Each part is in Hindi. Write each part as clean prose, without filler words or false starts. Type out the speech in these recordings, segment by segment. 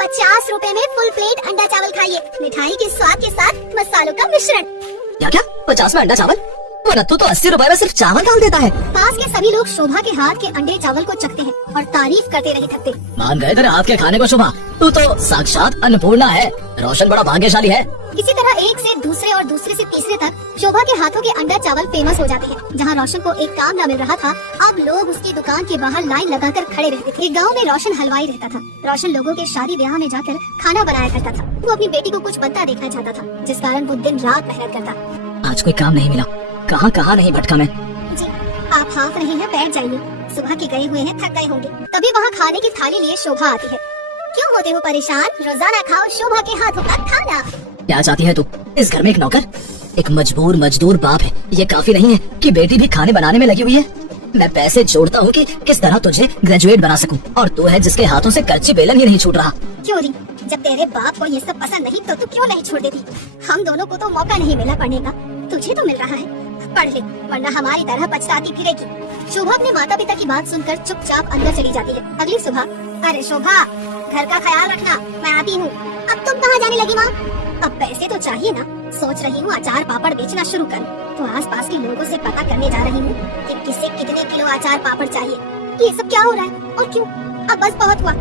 ₹50 में फुल प्लेट अंडा चावल खाइए, मिठाई के स्वाद के साथ मसालों का मिश्रण। क्या 50 में अंडा चावल? वो नत्थू तो 80 रुपए में सिर्फ चावल डाल देता है। पास के सभी लोग शोभा के हाथ के अंडे चावल को चखते हैं और तारीफ करते नहीं थकते। मान गए तेरे हाथ के खाने को शोभा, तू तो साक्षात अन्नपूर्णा है। रोशन बड़ा भाग्यशाली है। इसी तरह एक से दूसरे और दूसरे से तीसरे तक शोभा के हाथों के अंडा चावल फेमस हो जाते हैं। जहां रोशन को एक काम न मिल रहा था, अब लोग उसकी दुकान के बाहर लाइन लगाकर खड़े रहते थे। गांव में रोशन हलवाई रहता था। रोशन लोगों के शादी ब्याह में जाकर खाना बनाया करता था। वो अपनी बेटी को कुछ बनता देखना चाहता था, जिस कारण वो दिन रात मेहनत करता। आज कोई काम नहीं मिला, कहाँ नहीं भटका मैं। जी आप हाफ रहे हैं, बैठ जाइए। सुबह के गए हुए हैं, थक गए होंगे। तभी वहाँ खाने की थाली लिए शोभा आती है। क्यों होते हो परेशान? रोजाना खाओ शोभा के हाथों का खाना। क्या चाहती है तू? इस घर में एक नौकर, एक मजबूर मजदूर बाप है। ये काफी नहीं है कि बेटी भी खाने बनाने में लगी हुई है। मैं पैसे जोड़ता हूँ कि किस तरह तुझे ग्रेजुएट बना सकूं, और तू है जिसके हाथों से करची बेलन ही नहीं छूट रहा। क्यों री? जब तेरे बाप को ये सब पसंद नहीं तो तू क्यों नहीं छोड़ देती? हम दोनों को तो मौका नहीं मिला पढ़ने का, तुझे तो मिल रहा है। पढ़ ले, वरना हमारी तरह पछताती फिरेगी। शोभा अपने माता पिता की बात सुनकर चुपचाप अंदर चली जाती है। अगली सुबह, अरे शोभा, घर का ख्याल रखना, मैं आती हूँ। अब तुम कहाँ जाने लगी माँ? अब पैसे तो चाहिए ना। सोच रही हूँ अचार पापड़ बेचना शुरू कर। तो आसपास के लोगों से पता करने जा रही हूँ कि किसे कितने किलो अचार पापड़ चाहिए। ये सब क्या हो रहा है और क्यों? अब बस बहुत हुआ,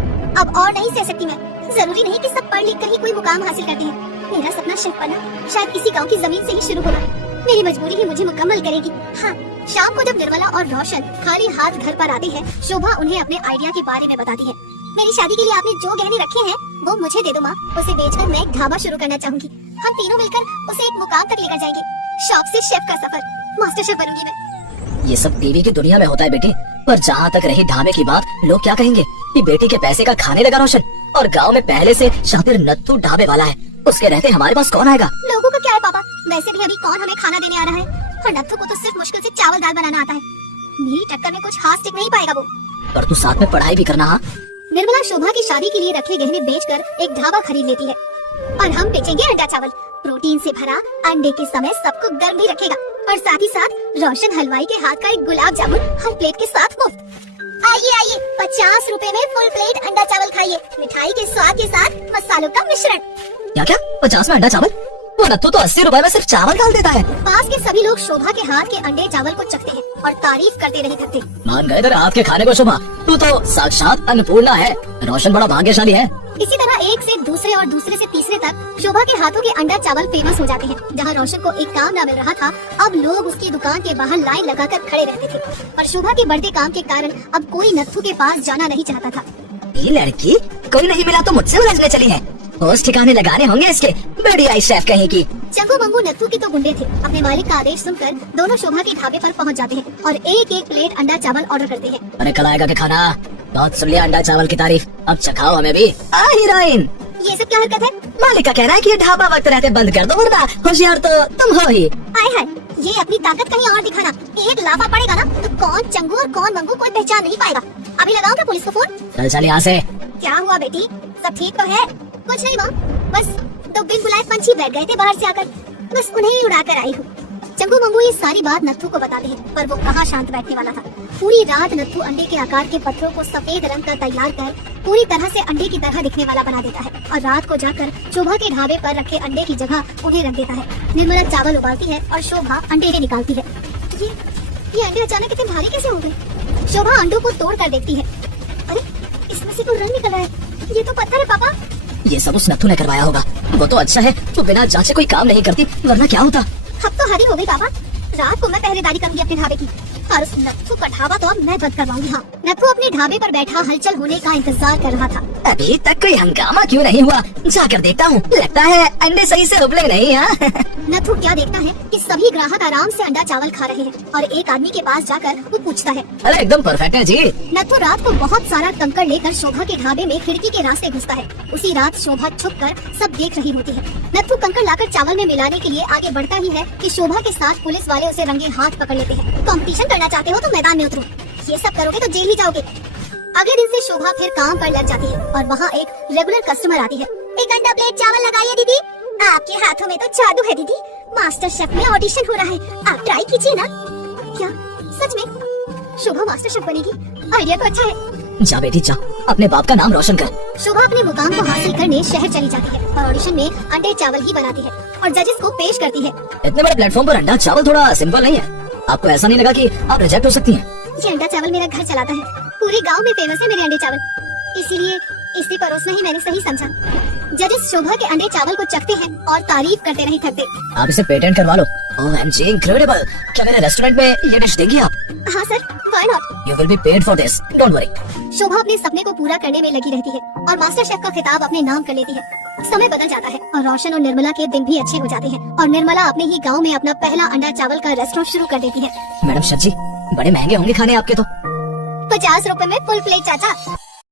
अब और नहीं सह सकती मैं। जरूरी नहीं कि सब पढ़ लिख कर ही कोई मुकाम हासिल करते हैं। मेरा सपना शेफ बनना शायद इसी गाँव की जमीन से ही शुरू होगा। मेरी मजबूरी ही मुझे मुकम्मल करेगी। हाँ, शाम को जब निर्मला और रोशन खाली हाथ घर पर आते हैं, शोभा उन्हें अपने आइडिया के बारे में बताती है। मेरी शादी के लिए आपने जो गहने रखे हैं वो मुझे दे दो माँ। उसे बेचकर मैं एक ढाबा शुरू करना चाहूंगी। हम तीनों मिलकर उसे एक मुकाम तक लेकर जाएंगे। शौक से शेफ का सफर, मास्टर शेफ बनूंगी मैं। ये सब टीवी की दुनिया में होता है बेटी, पर जहाँ तक रही ढाबे की बात, लोग क्या कहेंगे कि बेटी के पैसे का खाने लगा रोशन, और गाँव में पहले से शातिर नत्थू ढाबे वाला है। उसके रहते हमारे पास कौन आएगा? लोगों का क्या है पापा? वैसे भी अभी कौन हमें खाना देने आ रहा है? और नत्थू को तो सिर्फ मुश्किल से चावल दाल बनाना आता है। मेरी टक्कर में कुछ खास टिक नहीं पाएगा वो। पर तू साथ में पढ़ाई भी करना। हाँ, निर्मला शोभा की शादी के लिए रखे गहने बेचकर एक ढाबा खरीद लेती है, और हम बेचेंगे अंडा चावल। प्रोटीन से भरा, अंडे के समय सबको गर्म भी रखेगा, और साथ ही साथ रोशन हलवाई के हाथ का एक गुलाब जामुन हर प्लेट के साथ मुफ्त। आइए, ₹50 में फुल प्लेट अंडा चावल खाइए, मिठाई के स्वाद के साथ मसालों का मिश्रण। क्या 50 में अंडा चावल? वो नत्थू तो 80 रुपए में सिर्फ चावल डाल देता है। पास के सभी लोग शोभा के हाथ के अंडे चावल को चखते हैं और तारीफ करते नहीं थकते। मान गए तेरे हाथ के खाने को शोभा, तू तो साक्षात अन्नपूर्णा है। रोशन बड़ा भाग्यशाली है। इसी तरह एक से दूसरे और दूसरे से तीसरे तक शोभा के हाथों के अंडा चावल फेमस हो जाते हैं। जहां रोशन को एक काम न मिल रहा था, अब लोग उसकी दुकान के बाहर लाइन लगाकर खड़े रहते थे। और शोभा के बढ़ते काम के कारण अब कोई नत्थू के पास जाना नहीं चाहता था। ये लड़की कोई नहीं मिला तो मुझसे उलझने चली है। होश ठिकाने लगाने होंगे इसके, बड़ी आई शेफ कहेगी। चंगू मंगू नत्थू की तो गुंडे थे। अपने मालिक का आदेश सुनकर दोनों शोभा के ढाबे पर पहुंच जाते हैं और एक एक प्लेट अंडा चावल ऑर्डर करते हैं। अरे कल आएगा के खाना? बहुत सुन लिया अंडा चावल की तारीफ, अब चखाओ हमें भी। हीरोइन, ये सब क्या हरकत है? मालिक का कहना है कि ये ढाबा वक्त रहते बंद कर दो, वरना होशियार तो तुम हो ही। हाय हाय, ये अपनी ताकत कहीं और दिखाना। एक लाफा पड़ेगा ना तो कौन चंगू और कौन मंगू कोई पहचान नहीं पाएगा। अभी लगाओ क्या पुलिस को फोन? चल यहाँ से। क्या हुआ बेटी, सब ठीक तो है? कुछ नहीं माँ, बस दो बिन बुलाए पंछी बैठ गए थे बाहर से आकर, बस उन्हें ही उड़ा कर आई हूँ। चंगू मंगू ये सारी बात नत्थू को बताते हैं, पर वो कहाँ शांत बैठने वाला था। पूरी रात नत्थू अंडे के आकार के पत्थरों को सफेद रंग का तैयार कर पूरी तरह से अंडे की तरह दिखने वाला बना देता है, और रात को जाकर शोभा के ढाबे पर रखे अंडे की जगह उन्हें रख देता है। निर्मला चावल उबालती है और शोभा अंडे निकालती है। ये अंडे अचानक इतने भारी कैसे हो गए? शोभा अंडों को तोड़ कर देखती है। अरे इसमें से तो रंग निकल रहा है। ये तो पत्थर है पापा। ये सब उस नत्थू ने करवाया होगा। वो तो अच्छा है तो बिना जांचे कोई काम नहीं करती, वरना क्या होता। अब तो हरी हो गई पापा। रात को मैं पहरेदारी करूंगी अपने ढाबे की, और उस नत्थू का ढाबा तो अब मैं बंद करवाऊंगी। हाँ, नत्थू अपने ढाबे पर बैठा हलचल होने का इंतजार कर रहा था। अभी तक कोई हंगामा क्यों नहीं हुआ? जाकर देखता हूँ, लगता है अंडे सही से उबले नहीं। नत्थू क्या देखता है कि सभी ग्राहक आराम से अंडा चावल खा रहे हैं, और एक आदमी के पास जाकर वो पूछता है, अरे एकदम परफेक्ट है जी। नत्थू रात को बहुत सारा कंकड़ लेकर शोभा के ढाबे में खिड़की के रास्ते घुसता है। उसी रात शोभा छुपकर सब देख रही होती है। नत्थू कंकड़ लाकर चावल में मिलाने के लिए आगे बढ़ता ही है कि शोभा के साथ पुलिस वाले उसे रंगे हाथ पकड़ लेते हैं। कंपटीशन करना चाहते हो तो मैदान में उतरो, ये सब करोगे तो जेल ही जाओगे। अगले दिन से शोभा फिर काम पर लग जाती है, और वहाँ एक रेगुलर कस्टमर आती है। एक अंडा प्लेट चावल लगाइए दीदी। आपके हाथों में तो जादू है दीदी, मास्टर शेफ में ऑडिशन हो रहा है, आप ट्राई कीजिए ना। क्या सच में शोभा मास्टर शेफ बनेगी? आइडिया तो अच्छा है। जा बेटी जा, अपने बाप का नाम रोशन कर। शोभा अपने मुकाम को हासिल करने शहर चली जाती है और ऑडिशन में अंडे चावल ही बनाती है और जजेस को पेश करती है। इतने बड़े प्लेटफॉर्म पर अंडा चावल थोड़ा सिंपल नहीं है? आपको ऐसा नहीं लगा कि आप रिजेक्ट हो सकती हैं? ये अंडा चावल मेरा घर चलाता है, पूरे गांव में फेमस है मेरे अंडे चावल, इसीलिए इसे परोसना ही मैंने सही समझा। जजेस शोभा के अंडे चावल को चखते हैं और तारीफ करते नहीं थकते। आप इसे पेटेंट करवा लो। OMG incredible! क्या मेरे रेस्टोरेंट में ये डिश देंगी आप? हाँ sir, why not? You will be paid for this. Don't worry. शोभा अपने सपने को पूरा करने में लगी रहती है और मास्टर शेफ का खिताब अपने नाम कर लेती है। समय बदल जाता है और रोशन और निर्मला के दिन भी अच्छे हो जाते हैं और निर्मला अपने ही गांव में अपना पहला अंडा चावल का रेस्टोरेंट शुरू कर देती है। मैडम शची, बड़े महंगे होंगे खाने आपके तो। 50 रुपए में फुल प्लेट चाचा।